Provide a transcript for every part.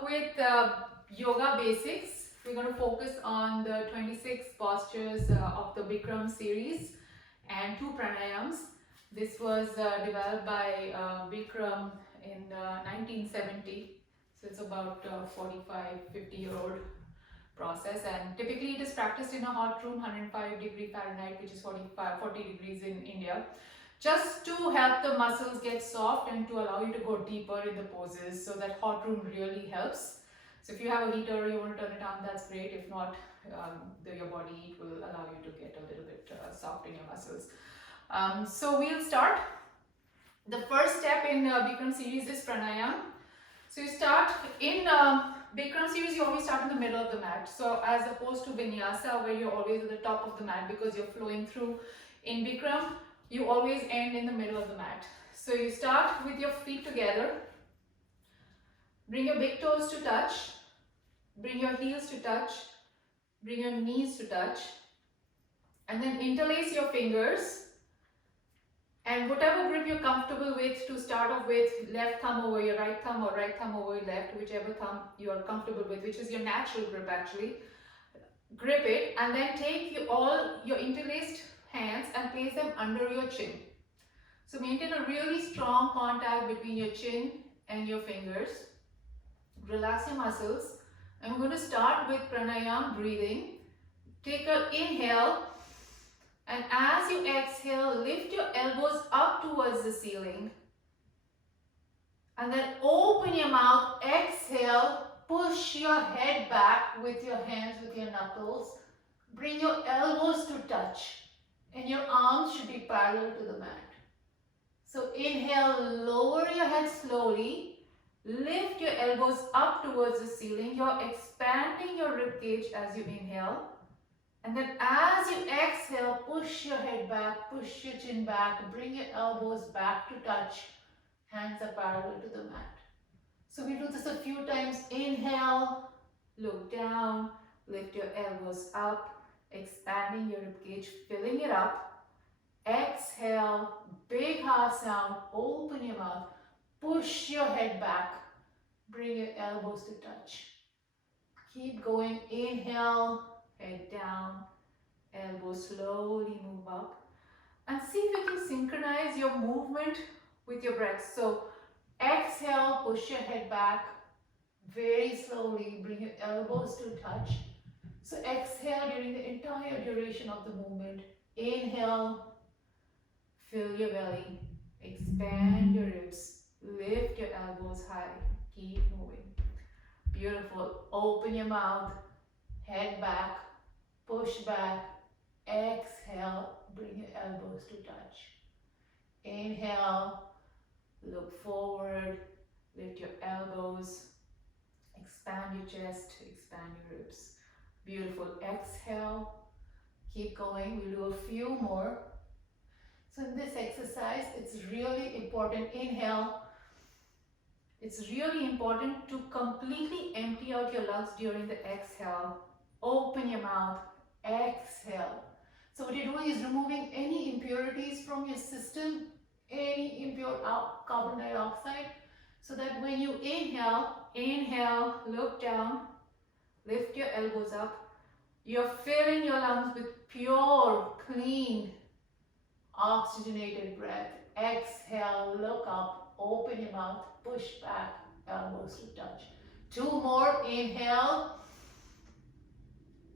work with yoga basics. We're going to focus on the 26 postures of the Bikram series and 2 pranayams. This was developed by Bikram in 1970. So it's about 45-50-year-old process, and typically it is practiced in a hot room, 105 Fahrenheit, which is 40 degrees in India, just to help the muscles get soft and to allow you to go deeper in the poses. So that hot room really helps. So if you have a heater or you want to turn it on, that's great. If not, your body heat will allow you to get a little bit soft in your muscles. So we'll start. The first step in Bikram series is pranayam. So you start in Bikram series, you always start in the middle of the mat. So as opposed to vinyasa, where you're always at the top of the mat because you're flowing through, in Bikram, you always end in the middle of the mat. So you start with your feet together. Bring your big toes to touch. Bring your heels to touch. Bring your knees to touch. And then interlace your fingers. And whatever grip you're comfortable with, to start off with, left thumb over your right thumb or right thumb over your left, whichever thumb you are comfortable with, which is your natural grip actually. Grip it and then take all your interlaced hands and place them under your chin. So maintain a really strong contact between your chin and your fingers. Relax your muscles. I'm going to start with pranayam breathing. Take an inhale. And as you exhale, lift your elbows up towards the ceiling. And then open your mouth, exhale, push your head back with your hands, with your knuckles. Bring your elbows to touch. And your arms should be parallel to the mat. So inhale, lower your head slowly. Lift your elbows up towards the ceiling. You're expanding your rib cage as you inhale. And then as you exhale, push your head back, push your chin back, bring your elbows back to touch. Hands are parallel to the mat. So we do this a few times. Inhale, look down, lift your elbows up, expanding your ribcage, filling it up. Exhale, big heart sound, open your mouth, push your head back, bring your elbows to touch. Keep going. Inhale, head down, elbows slowly move up, and see if you can synchronize your movement with your breath. So exhale, push your head back, very slowly bring your elbows to touch. So exhale during the entire duration of the movement. Inhale, fill your belly, expand your ribs, lift your elbows high, keep moving. Beautiful. Open your mouth, head back, push back, exhale, bring your elbows to touch. Inhale, look forward, lift your elbows, expand your chest, expand your ribs. Beautiful. Exhale, keep going. We'll do a few more. So in this exercise, it's really important. Inhale. It's really important to completely empty out your lungs during the exhale. Open your mouth. Exhale. So what you're doing is removing any impurities from your system, any impure carbon dioxide, so that when you inhale, look down, lift your elbows up. You're filling your lungs with pure, clean, oxygenated breath. Exhale, look up, open your mouth, push back, elbows to touch. 2 more. Inhale.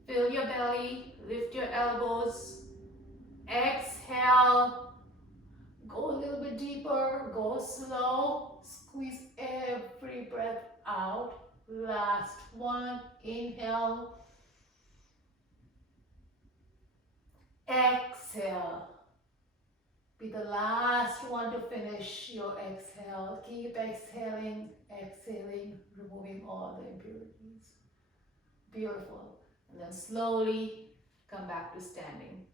Fill your belly, lift your elbows. Exhale. Go a little bit deeper, go slow. Squeeze every breath out. Last one. Inhale. Exhale. Be the last one to finish your exhale. Keep exhaling, exhaling, removing all the impurities. Beautiful. And then slowly come back to standing.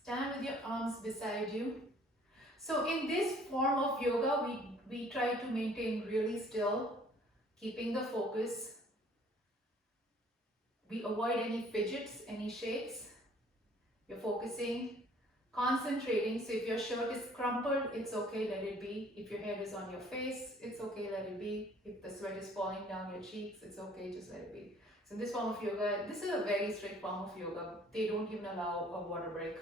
Stand with your arms beside you. So in this form of yoga, we try to maintain really still, keeping the focus. We avoid any fidgets, any shakes. You're focusing concentrating. So if your shirt is crumpled, it's okay, let it be. If your hair is on your face, it's okay, let it be. If the sweat is falling down your cheeks, it's okay, just let it be. So in this form of yoga, this is a very strict form of yoga. They don't even allow a water break.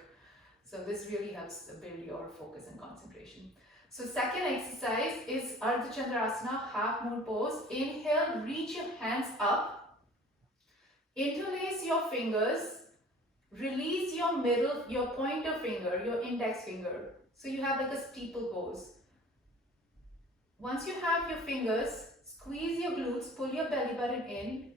So this really helps build your focus and concentration. So second exercise is Ardha Chandrasana, half moon pose. Inhale, reach your hands up. Interlace your fingers. Release your pointer finger, your index finger. So you have like a steeple pose. Once you have your fingers, squeeze your glutes, pull your belly button in.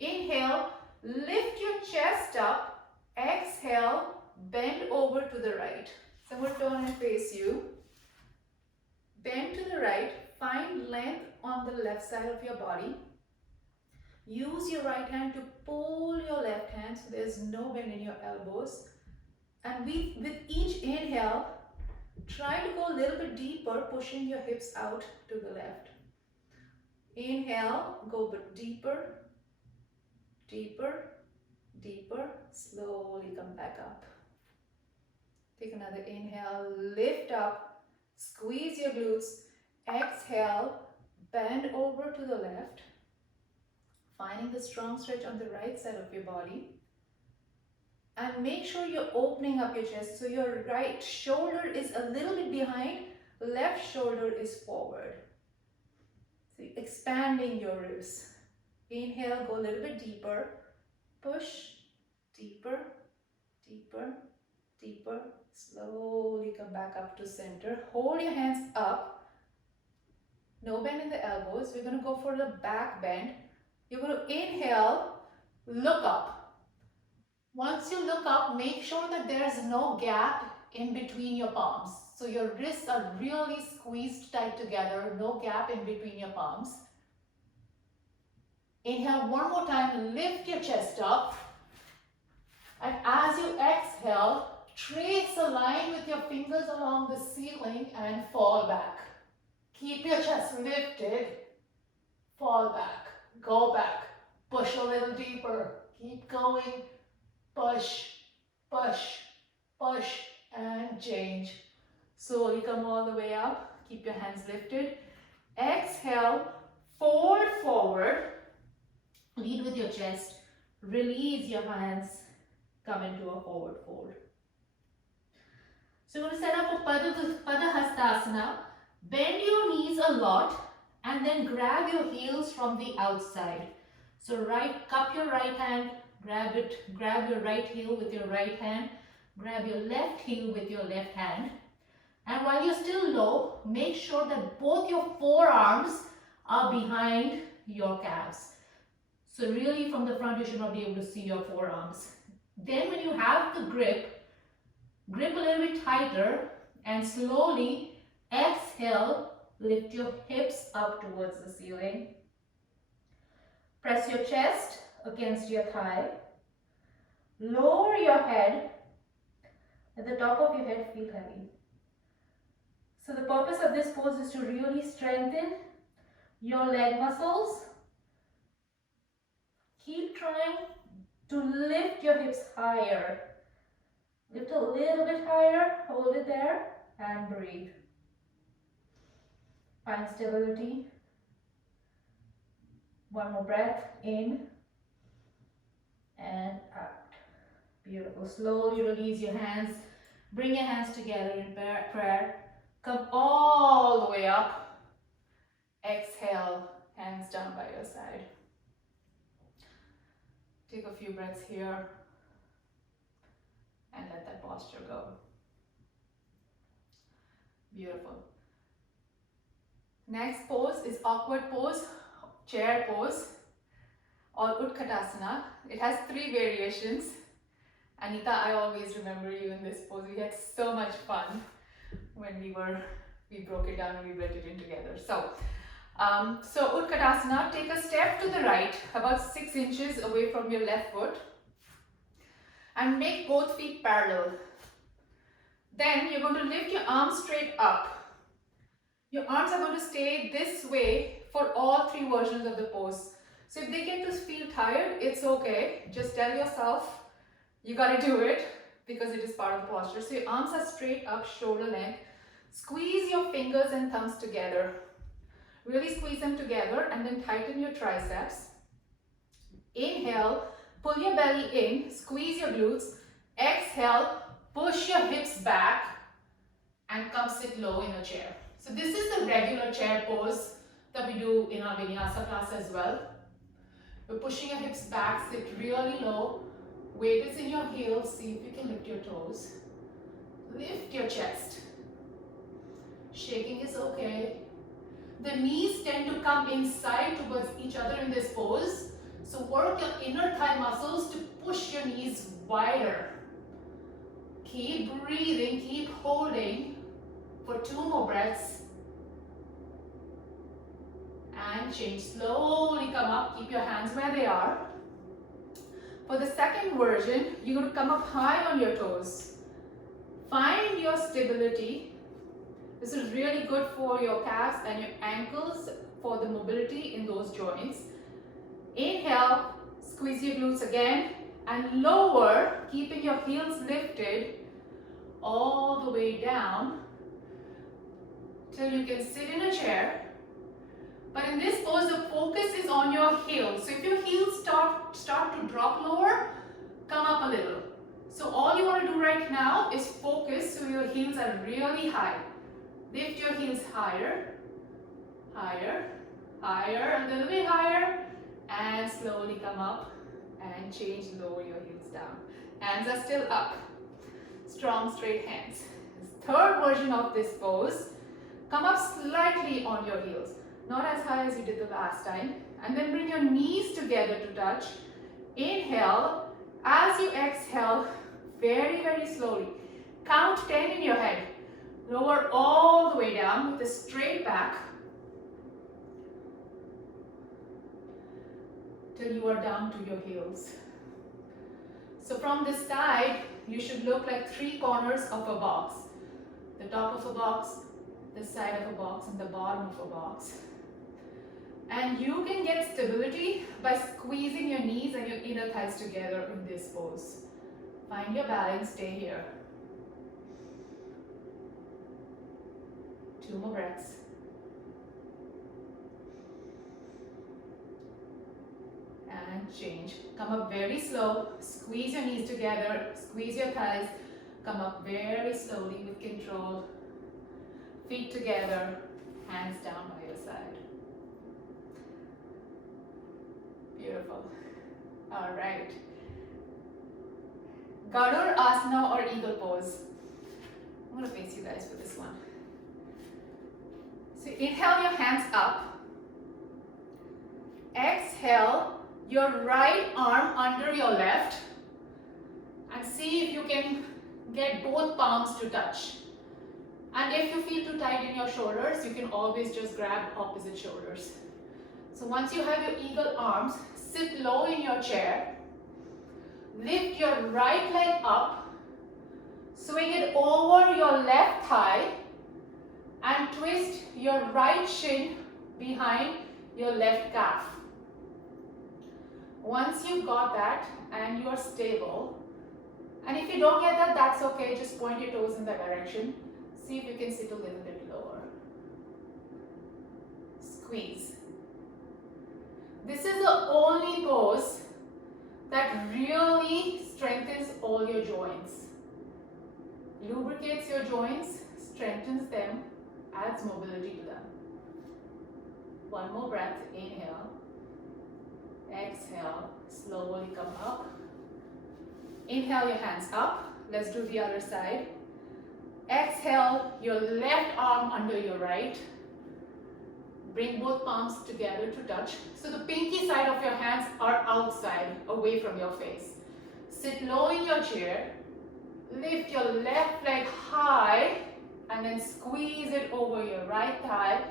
Inhale, lift your chest up. Exhale, bend over to the right. So I'm going to turn and face you. Bend to the right, find length on the left side of your body. Use your right hand to pull your left hand so there's no bend in your elbows. And with each inhale, try to go a little bit deeper, pushing your hips out to the left. Inhale, go a bit deeper, deeper, deeper. Slowly come back up. Take another inhale, lift up, squeeze your glutes. Exhale, bend over to the left. Finding the strong stretch on the right side of your body. And make sure you're opening up your chest. So your right shoulder is a little bit behind, left shoulder is forward. So expanding your ribs. Inhale, go a little bit deeper. Push, deeper, deeper, deeper. Slowly come back up to center. Hold your hands up. No bend in the elbows. We're going to go for the back bend. You're going to inhale, look up. Once you look up, make sure that there is no gap in between your palms. So your wrists are really squeezed tight together, no gap in between your palms. Inhale one more time, lift your chest up. And as you exhale, trace a line with your fingers along the ceiling and fall back. Keep your chest lifted, fall back. Go back, push a little deeper, keep going, push, push, push, and change. Slowly come all the way up, keep your hands lifted. Exhale, fold forward, lead with your chest, release your hands, come into a forward fold. So we're going to set up a Padahastasana, bend your knees a lot, and then grab your heels from the outside. So cup your right hand, grab your right heel with your right hand, grab your left heel with your left hand. And while you're still low, make sure that both your forearms are behind your calves. So really from the front, you should not be able to see your forearms. Then when you have the grip a little bit tighter and slowly exhale. Lift your hips up towards the ceiling. Press your chest against your thigh. Lower your head. At the top of your head, feel heavy. So the purpose of this pose is to really strengthen your leg muscles. Keep trying to lift your hips higher. Lift a little bit higher, hold it there, and breathe. Find stability. One more breath in and out. Beautiful. Slowly release your hands. Bring your hands together in prayer. Come all the way up. Exhale, hands down by your side. Take a few breaths here and let that posture go. Beautiful. Next pose is awkward pose, chair pose, or Utkatasana. It has 3 variations. Anita, I always remember you in this pose. We had so much fun when we broke it down and we built it in together. So Utkatasana, take a step to the right, about 6 inches away from your left foot, and make both feet parallel. Then you're going to lift your arms straight up. Your arms are going to stay this way for all 3 versions of the pose. So if they get to feel tired, it's okay. Just tell yourself, you gotta do it. because it is part of the posture. So your arms are straight up, shoulder length. Squeeze your fingers and thumbs together. Really squeeze them together and then tighten your triceps. Inhale, pull your belly in, squeeze your glutes. Exhale, push your hips back and come sit low in a chair. So this is the regular chair pose that we do in our vinyasa class as well. We're pushing your hips back, sit really low. Weight is in your heels, see if you can lift your toes. Lift your chest. Shaking is okay. The knees tend to come inside towards each other in this pose. So work your inner thigh muscles to push your knees wider. Keep breathing, keep holding for 2 more breaths. And change. Slowly come up, keep your hands where they are. For the second version, you're going to come up high on your toes. Find your stability. This is really good for your calves and your ankles for the mobility in those joints. Inhale, squeeze your glutes again and lower, keeping your heels lifted all the way down till you can sit in a chair. But in this pose, the focus is on your heels. So if your heels start to drop lower, come up a little. So all you want to do right now is focus so your heels are really high. Lift your heels higher, higher, higher, a little bit higher, and slowly come up and change, lower your heels down. Hands are still up. Strong, straight hands. Third version of this pose, come up slightly on your heels. Not as high as you did the last time. And then bring your knees together to touch. Inhale. As you exhale, very, very slowly, count 10 in your head. Lower all the way down with a straight back till you are down to your heels. So from this side, you should look like 3 corners of a box. The top of a box, the side of a box, and the bottom of a box. And you can get stability by squeezing your knees and your inner thighs together in this pose. Find your balance, stay here. 2 more breaths. And change. Come up very slow. Squeeze your knees together. Squeeze your thighs. Come up very slowly with control. Feet together. Hands down by your side. Beautiful. All right. Gadur Asana or Eagle Pose. I'm going to face you guys for this one. So inhale your hands up. Exhale your right arm under your left. And see if you can get both palms to touch. And if you feel too tight in your shoulders, you can always just grab opposite shoulders. So once you have your eagle arms, sit low in your chair. Lift your right leg up. Swing it over your left thigh. And twist your right shin behind your left calf. Once you've got that and you're stable, and if you don't get that, that's okay, just point your toes in that direction. See if you can sit a little bit lower. Squeeze. This is the only pose that really strengthens all your joints. Lubricates your joints, strengthens them, adds mobility to them. 1 more breath. Inhale. Exhale. Slowly come up. Inhale your hands up. Let's do the other side. Exhale your left arm under your right. Bring both palms together to touch. So the pinky side of your hands are outside, away from your face. Sit low in your chair. Lift your left leg high and then squeeze it over your right thigh.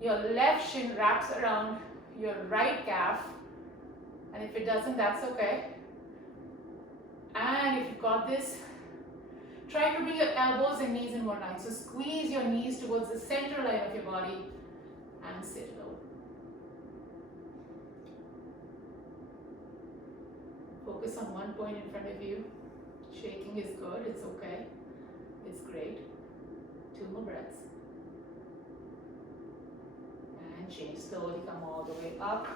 Your left shin wraps around your right calf. And if it doesn't, that's okay. And if you got this, try to bring your elbows and knees in one line. So squeeze your knees towards the center line of your body and sit low. Focus on one point in front of you. Shaking is good, it's okay. It's great. 2 more breaths. And change. Slowly come all the way up.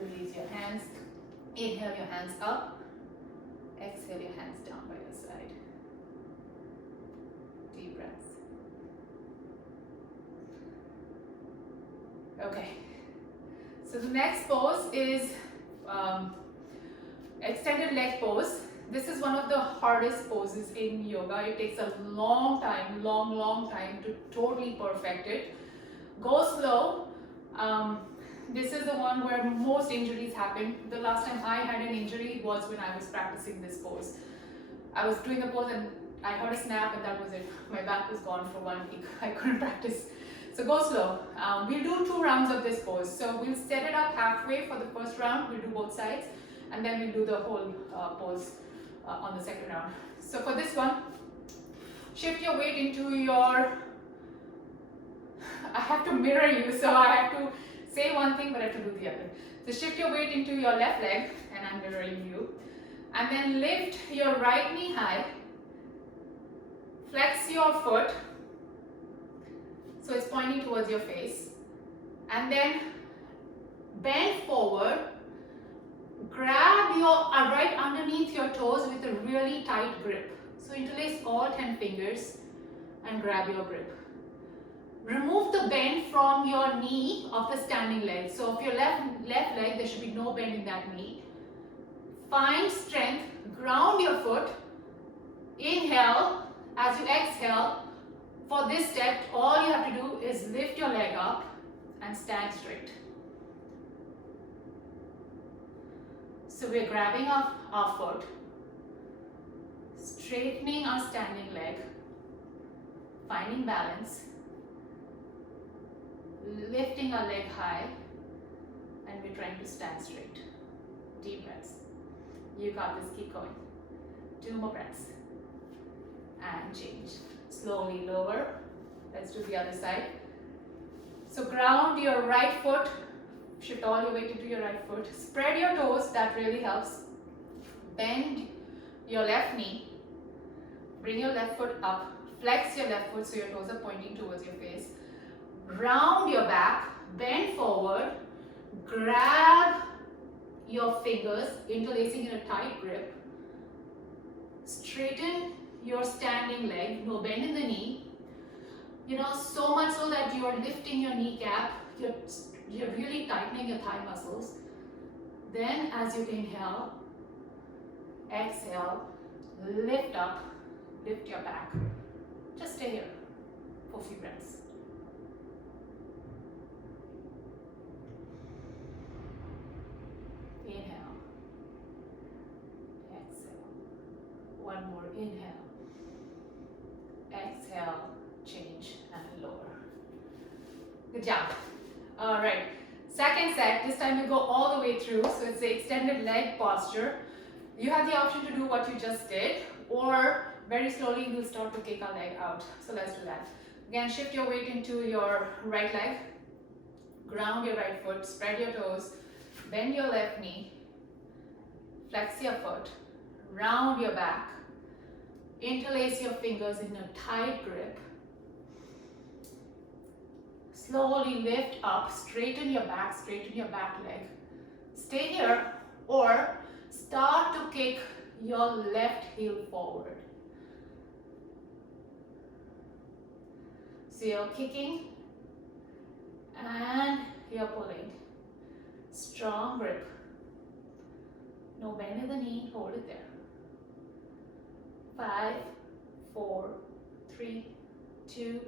Release your hands. Inhale your hands up. Exhale your hands down by your side. Deep breaths. Okay. So the next pose is extended leg pose. This is one of the hardest poses in yoga. It takes a long time, long time to totally perfect it. Go slow. This is the one where most injuries happen. The last time I had an injury was when I was practicing this pose. I was doing the pose and I heard a snap and that was it. My back was gone for 1 week. I couldn't practice. So go slow. We'll do 2 rounds of this pose. So we'll set it up halfway for the first round. We'll do both sides and then we'll do the whole pose on the second round. So for this one, shift your weight into your, I have to mirror you, so I have to say one thing but I have to do the other. So shift your weight into your left leg, and I'm mirroring you. And then lift your right knee high. Flex your foot, so it's pointing towards your face. And then bend forward. Grab your right underneath your toes with a really tight grip. So interlace all 10 fingers and grab your grip. Remove the bend from your knee of the standing leg. So of your left leg, there should be no bend in that knee. Find strength, ground your foot. Inhale. As you exhale, for this step, all you have to do is lift your leg up and stand straight. So we're grabbing our foot, straightening our standing leg, finding balance, lifting our leg high, and we're trying to stand straight. Deep breaths. You got this, keep going. 2 more breaths. And change. Slowly lower. Let's do the other side. So ground your right foot. Shift all your weight into your right foot. Spread your toes, that really helps. Bend your left knee. Bring your left foot up. Flex your left foot so your toes are pointing towards your face. Round your back. Bend forward. Grab your fingers, interlacing in a tight grip. Straighten your standing leg, no bend in the knee. So much so that you're lifting your kneecap. You're really tightening your thigh muscles. Then as you inhale, exhale, lift up, lift your back. Just stay here for a few breaths. Inhale, exhale. One more inhale, exhale, change and lower. Good job. All right, second set. This time we go all the way through. So it's the extended leg posture. You have the option to do what you just did, or very slowly we'll start to kick our leg out. So let's do that. Again, shift your weight into your right leg. Ground your right foot. Spread your toes. Bend your left knee. Flex your foot. Round your back. Interlace your fingers in a tight grip. Slowly lift up, straighten your back leg. Stay here or start to kick your left heel forward. So you're kicking and you're pulling. Strong grip. No bend in the knee, hold it there. 5, 4, 3, 2.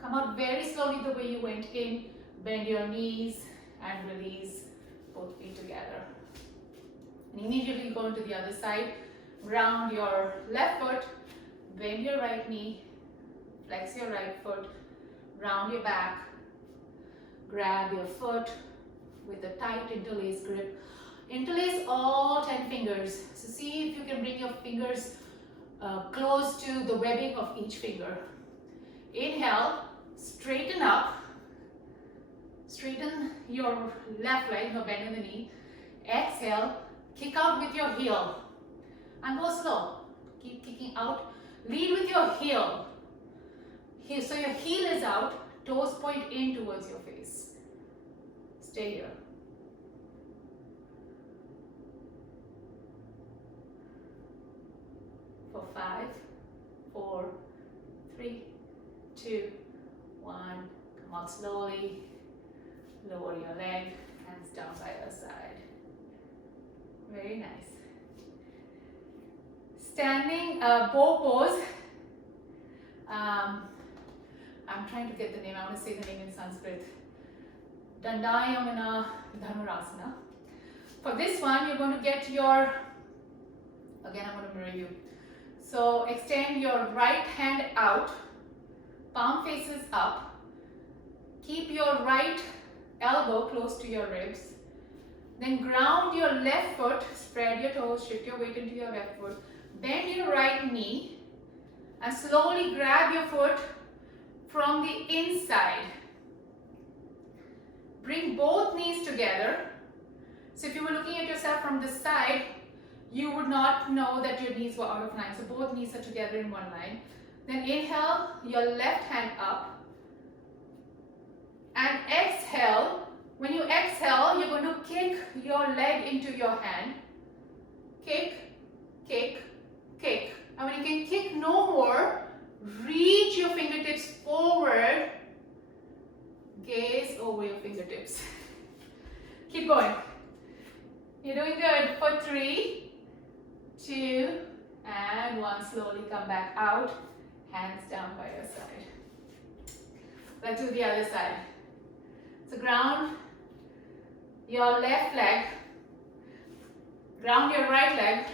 Come out very slowly the way you went in. Bend your knees and release both feet together. And immediately go into the other side. Ground your left foot. Bend your right knee. Flex your right foot. Round your back. Grab your foot with a tight interlace grip. Interlace all 10 fingers. So see if you can bring your fingers close to the webbing of each finger. Inhale, straighten up. Straighten your left leg, no bend in the knee. Exhale, kick out with your heel. And go slow. Keep kicking out. Lead with your heel. So your heel is out, toes point in towards your face. Stay here. For 5, 4, 3, 2, 1. Come out slowly. Lower your leg, hands down by your side. Very nice. Standing bow pose. I'm trying to get the name. I want to say the name in Sanskrit. Dandayamana Dhanurasana. For this one, you're going to get your, again I'm going to mirror you. So extend your right hand out, palm faces up. Keep your right elbow close to your ribs. Then ground your left foot, spread your toes, shift your weight into your left foot. Bend your right knee and slowly grab your foot from the inside. Bring both knees together. So if you were looking at yourself from this side, you would not know that your knees were out of line. So both knees are together in one line. Then inhale your left hand up. And exhale. When you exhale, you're going to kick your leg into your hand. Kick, kick, kick. And when you can kick no more, reach your fingertips forward. Gaze over your fingertips. Keep going. You're doing good. For 3, 2, and 1. Slowly come back out. Hands down by your side. Let's do the other side. So ground your left leg. Ground your right leg.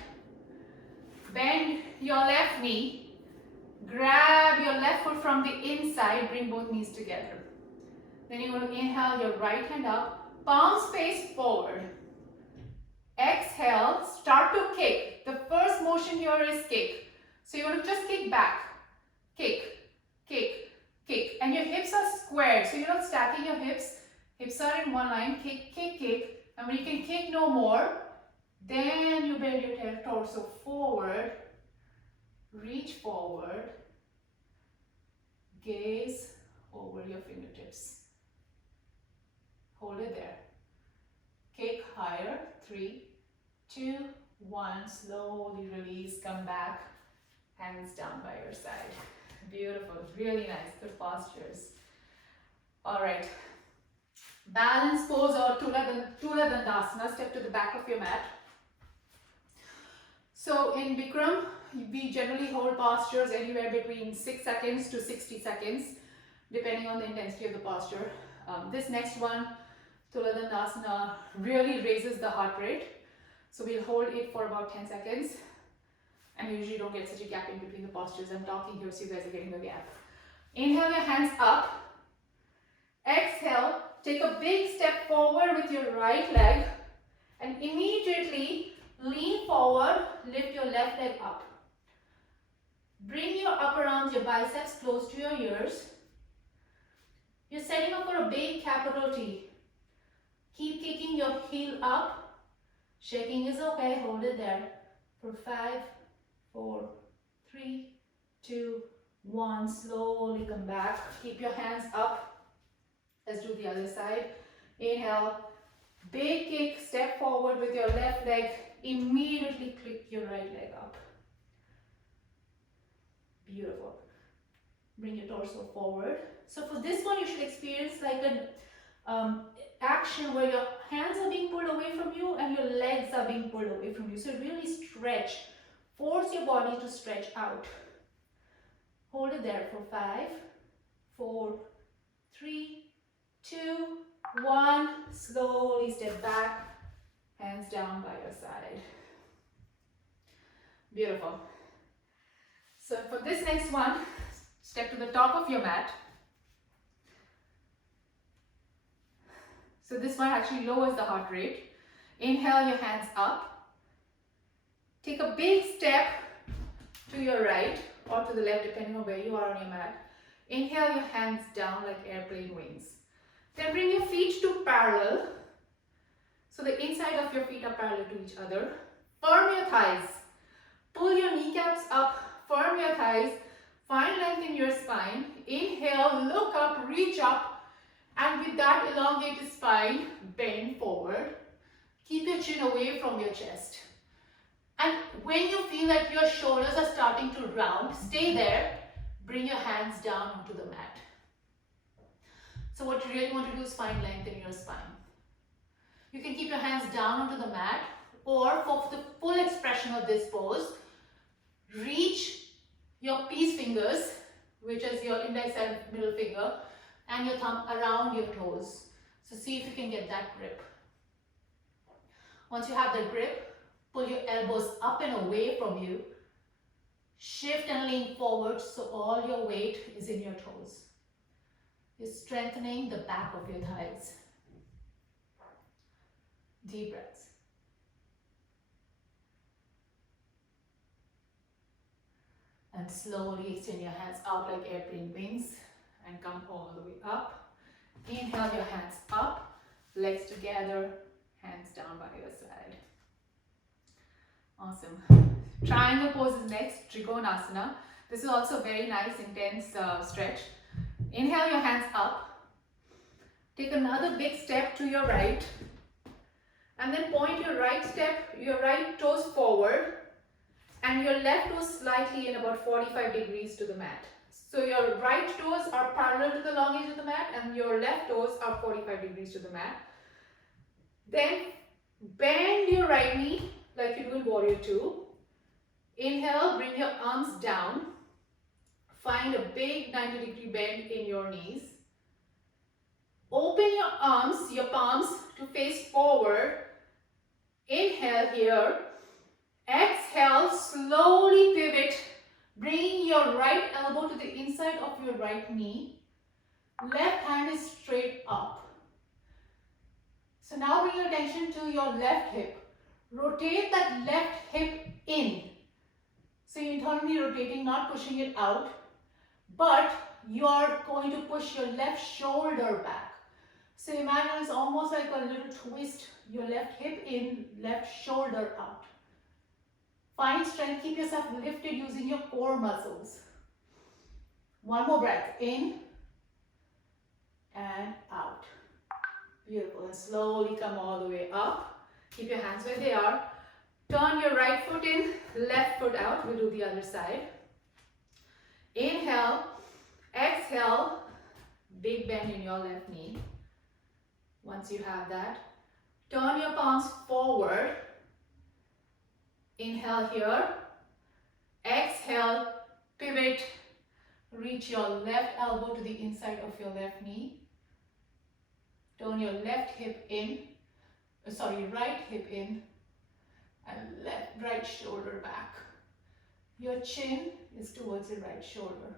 Bend your left knee. Grab your left foot from the inside. Bring both knees together. Then you're going to inhale your right hand up. Palms face forward. Exhale. Start to kick. The first motion here is kick. So you're going to just kick back. Kick, kick, kick. And your hips are squared. So you're not stacking your hips. Hips are in one line. Kick, kick, kick. And when you can kick no more, then you bend your torso forward. Reach forward. Gaze over your fingertips. Hold it there. Kick higher. 3, 2, 1. Slowly release. Come back. Hands down by your side. Beautiful. Really nice. Good postures. All right. Balance pose or Tula Dandasana. Step to the back of your mat. So in Bikram, we generally hold postures anywhere between 6 seconds to 60 seconds, depending on the intensity of the posture. This next one, Tula Dandasana, really raises the heart rate. So we'll hold it for about 10 seconds. And you usually don't get such a gap in between the postures. I'm talking here so you guys are getting the gap. Inhale your hands up. Exhale, take a big step forward with your right leg and immediately lean forward, lift your left leg up. Bring your upper arms, your biceps close to your ears. You're setting up for a big capital T. Keep kicking your heel up. Shaking is okay, hold it there. For 5, 4, 3, 2, 1. Slowly come back. Keep your hands up. Let's do the other side. Inhale. Big kick. Step forward with your left leg. Immediately click your right leg up. Beautiful. Bring your torso forward. So for this one, you should experience like an action where your hands are being pulled away from you and your legs are being pulled away from you. So really stretch. Force your body to stretch out. Hold it there for 5, 4, 3, 2, 1. Slowly step back. Hands down by your side. Beautiful. So for this next one, step to the top of your mat. So this one actually lowers the heart rate. Inhale your hands up. Take a big step to your right or to the left depending on where you are on your mat. Inhale your hands down like airplane wings. Then bring your feet to parallel. So the inside of your feet are parallel to each other. Firm your thighs. Pull your kneecaps up, firm your thighs, find length in your spine. Inhale, look up, reach up, and with that elongated spine, bend forward. Keep your chin away from your chest. And when you feel that your shoulders are starting to round, stay there. Bring your hands down onto the mat. So what you really want to do is find length in your spine. You can keep your hands down onto the mat, or for the full expression of this pose, reach your peace fingers, which is your index and middle finger, and your thumb around your toes. So see if you can get that grip. Once you have the grip, pull your elbows up and away from you. Shift and lean forward so all your weight is in your toes. You're strengthening the back of your thighs. Deep breaths. And slowly extend your hands out like airplane wings and come all the way up. Inhale your hands up, legs together, hands down by your side. Awesome. Triangle pose is next, Trikonasana. This is also a very nice, intense stretch. Inhale your hands up. Take another big step to your right. And then point your right toes forward. And your left toes slightly in about 45 degrees to the mat. So your right toes are parallel to the long edge of the mat and your left toes are 45 degrees to the mat. Then bend your right knee like you do in Warrior 2. Inhale, bring your arms down. Find a big 90-degree bend in your knees. Open your arms, your palms to face forward. Inhale here. Exhale, slowly pivot, bringing your right elbow to the inside of your right knee. Left hand is straight up. So now bring your attention to your left hip. Rotate that left hip in. So you're internally rotating, not pushing it out, but you are going to push your left shoulder back. So imagine it's almost like a little twist. Your left hip in, left shoulder out. Find strength, keep yourself lifted using your core muscles. One more breath, in and out. Beautiful, and slowly come all the way up. Keep your hands where they are. Turn your right foot in, left foot out. We'll do the other side. Inhale, exhale, big bend in your left knee. Once you have that, turn your palms forward. Inhale here, exhale, pivot, reach your left elbow to the inside of your left knee. Turn your left hip in, right hip in, and right shoulder back. Your chin is towards your right shoulder.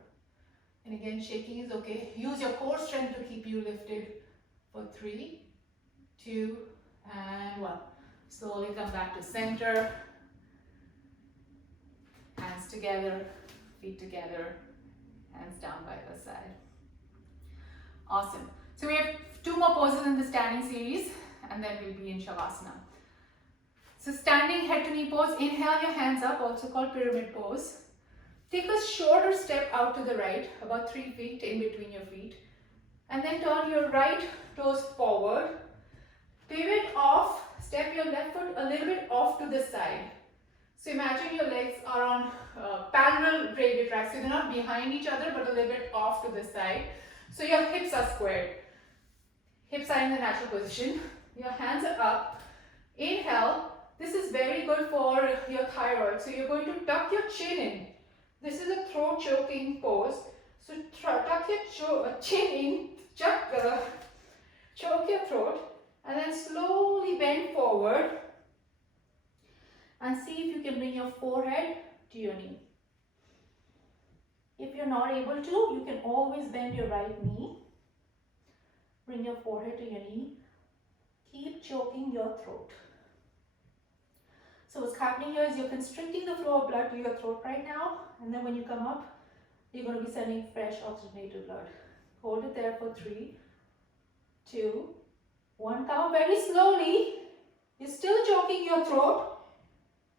And again, shaking is okay. Use your core strength to keep you lifted for 3, 2, and 1. Slowly come back to center. Hands together, feet together, hands down by your side. Awesome. So we have 2 more poses in the standing series and then we'll be in Shavasana. So standing head to knee pose, inhale your hands up, also called pyramid pose. Take a shorter step out to the right, about 3 feet in between your feet. And then turn your right toes forward. Pivot off, step your left foot a little bit off to the side. So imagine your legs are on parallel radial tracks, so they're not behind each other but a little bit off to the side. So your hips are squared. Hips are in the natural position. Your hands are up. Inhale. This is very good for your thyroid. So you're going to tuck your chin in. This is a throat choking pose. So tuck your chin in, choke your throat, and then slowly bend forward. And see if you can bring your forehead to your knee. If you're not able to, you can always bend your right knee. Bring your forehead to your knee. Keep choking your throat. So what's happening here is you're constricting the flow of blood to your throat right now. And then when you come up, you're going to be sending fresh oxygenated blood. Hold it there for 3, 2, 1. Come up very slowly. You're still choking your throat.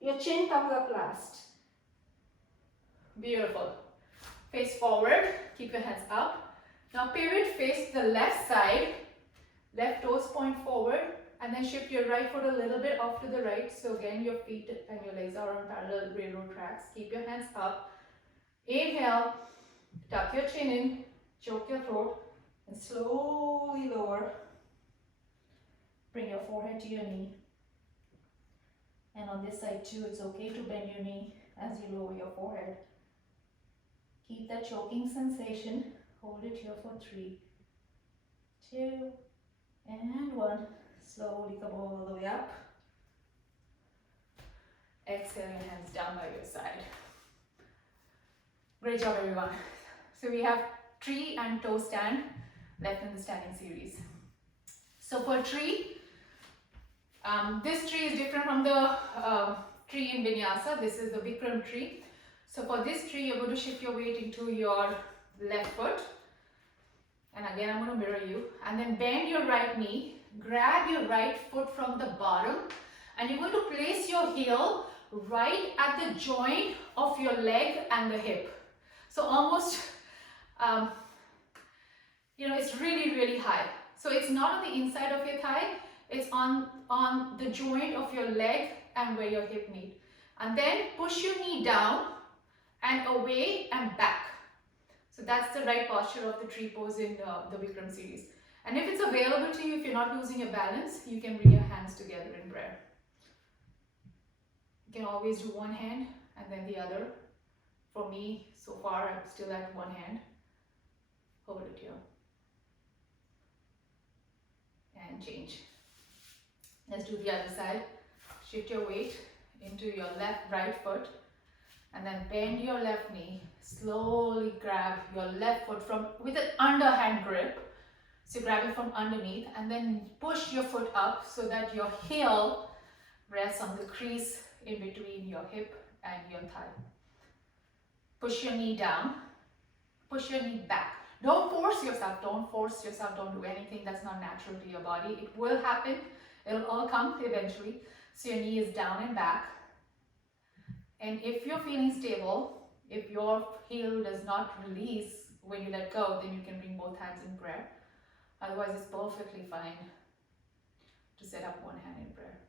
Your chin comes up last. Beautiful. Face forward, keep your hands up. Now pivot, face the left side. Left toes point forward, and then shift your right foot a little bit off to the right. So again, your feet and your legs are on parallel railroad tracks. Keep your hands up. Inhale, tuck your chin in, choke your throat, and slowly lower. Bring your forehead to your knee. And on this side too, it's okay to bend your knee as you lower your forehead. Keep that choking sensation. Hold it here for 3, 2, and 1. Slowly come all the way up. Exhale your hands down by your side. Great job, everyone. So we have tree and toe stand left in the standing series. So for tree, this tree is different from the tree in Vinyasa. This is the Bikram tree. So for this tree, you're going to shift your weight into your left foot. And again, I'm going to mirror you. And then bend your right knee. Grab your right foot from the bottom. And you're going to place your heel right at the joint of your leg and the hip. So almost, it's really, really high. So it's not on the inside of your thigh. It's on the joint of your leg and where your hip meet. And then push your knee down and away and back. So that's the right posture of the tree pose in the Bikram series. And if it's available to you, if you're not losing your balance, you can bring your hands together in prayer. You can always do one hand and then the other. For me, so far, I'm still at one hand. Hold it here. And change. Let's do the other side. Shift your weight into your right foot. And then bend your left knee. Slowly grab your left foot with an underhand grip. So grab it from underneath and then push your foot up so that your heel rests on the crease in between your hip and your thigh. Push your knee down. Push your knee back. Don't force yourself. Don't force yourself. Don't do anything that's not natural to your body. It will happen. It'll all come eventually. So your knee is down and back. And if you're feeling stable, if your heel does not release when you let go, then you can bring both hands in prayer. Otherwise, it's perfectly fine to set up one hand in prayer.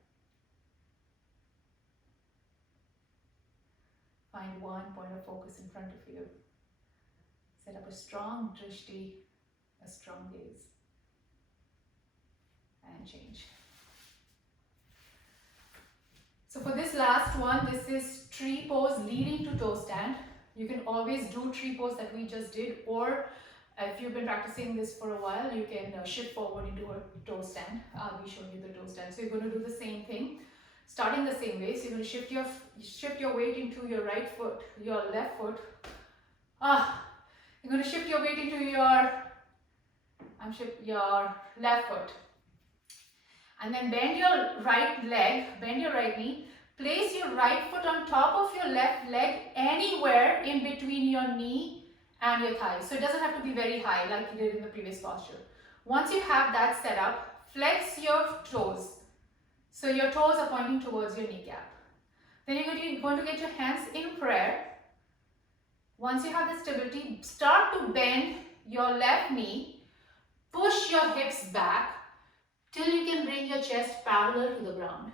Find one point of focus in front of you. Set up a strong drishti, a strong gaze. And change. So for this last one, this is tree pose leading to toe stand. You can always do tree pose that we just did, or if you've been practicing this for a while, you can shift forward into a toe stand. I'll be showing you the toe stand. So you're going to do the same thing, starting the same way. So you're going to shift your weight into your right foot, your left foot. You're going to shift your weight into your left foot. And then bend your right leg, bend your right knee. Place your right foot on top of your left leg, anywhere in between your knee and your thigh. So it doesn't have to be very high like you did in the previous posture. Once you have that set up, flex your toes. So your toes are pointing towards your kneecap. Then you're going to get your hands in prayer. Once you have the stability, start to bend your left knee. Push your hips back till you can bring your chest parallel to the ground.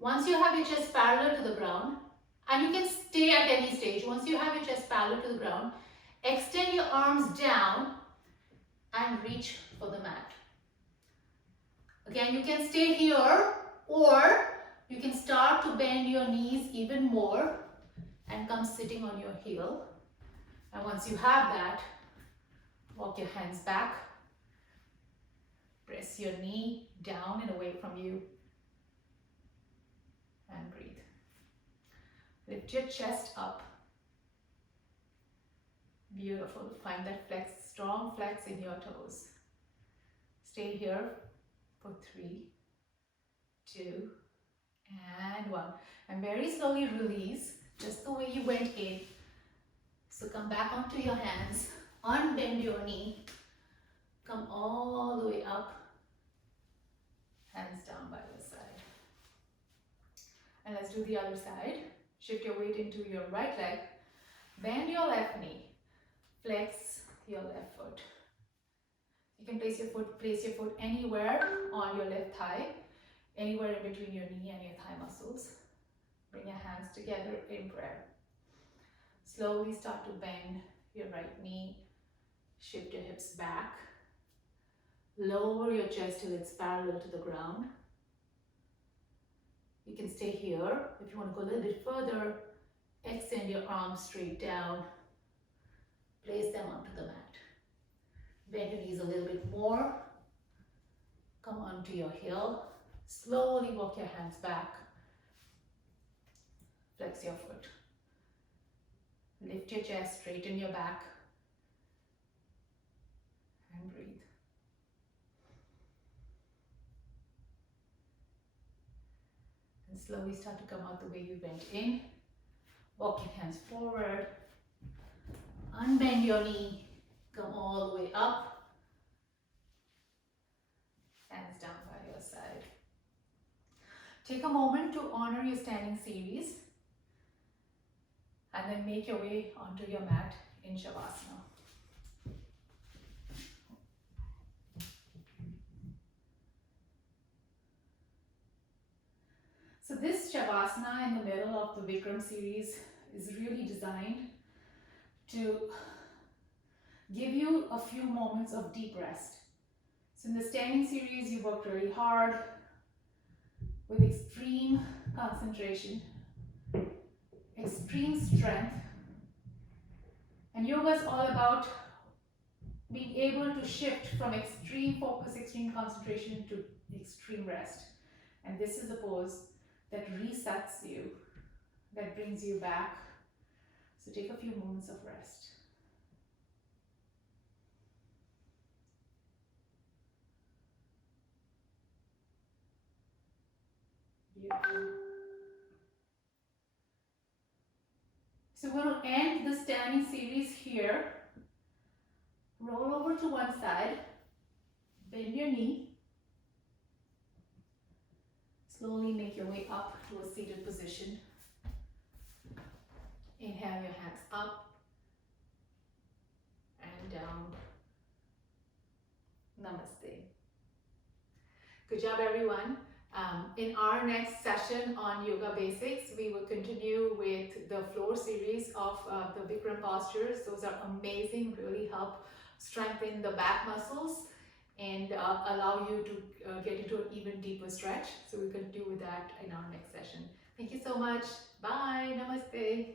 Once you have your chest parallel to the ground, and you can stay at any stage, once you have your chest parallel to the ground, extend your arms down and reach for the mat. Again, you can stay here, or you can start to bend your knees even more and come sitting on your heel. And once you have that, walk your hands back. Press your knee down and away from you. And breathe. Lift your chest up. Beautiful. Find that flex, strong flex in your toes. Stay here for 3, 2, and 1. And very slowly release, just the way you went in. So come back onto your hands. Unbend your knee. Come all the way up. Hands down by your side. And let's do the other side. Shift your weight into your right leg. Bend your left knee. Flex your left foot. You can place your foot anywhere on your left thigh, anywhere in between your knee and your thigh muscles. Bring your hands together in prayer. Slowly start to bend your right knee. Shift your hips back. Lower your chest till it's parallel to the ground. You can stay here. If you want to go a little bit further, extend your arms straight down. Place them onto the mat. Bend your knees a little bit more. Come onto your heel. Slowly walk your hands back. Flex your foot. Lift your chest, straighten your back. And breathe. And slowly start to come out the way you went in. Walk your hands forward. Unbend your knee. Come all the way up. Hands down by your side. Take a moment to honor your standing series. And then make your way onto your mat in Shavasana. So this Shavasana in the middle of the Bikram series is really designed to give you a few moments of deep rest. So in the standing series, you worked really hard with extreme concentration, extreme strength. And yoga is all about being able to shift from extreme focus, extreme concentration to extreme rest. And this is a pose that resets you, that brings you back. So take a few moments of rest. Beautiful. So we're going to end the standing series here. Roll over to one side, bend your knee. Slowly make your way up to a seated position. Inhale your hands up and down. Namaste. Good job, everyone. In our next session on yoga basics, we will continue with the floor series of the Bikram postures. Those are amazing, really help strengthen the back muscles and allow you to get into an even deeper stretch. So we'll continue with that in our next session. Thank you so much. Bye. Namaste.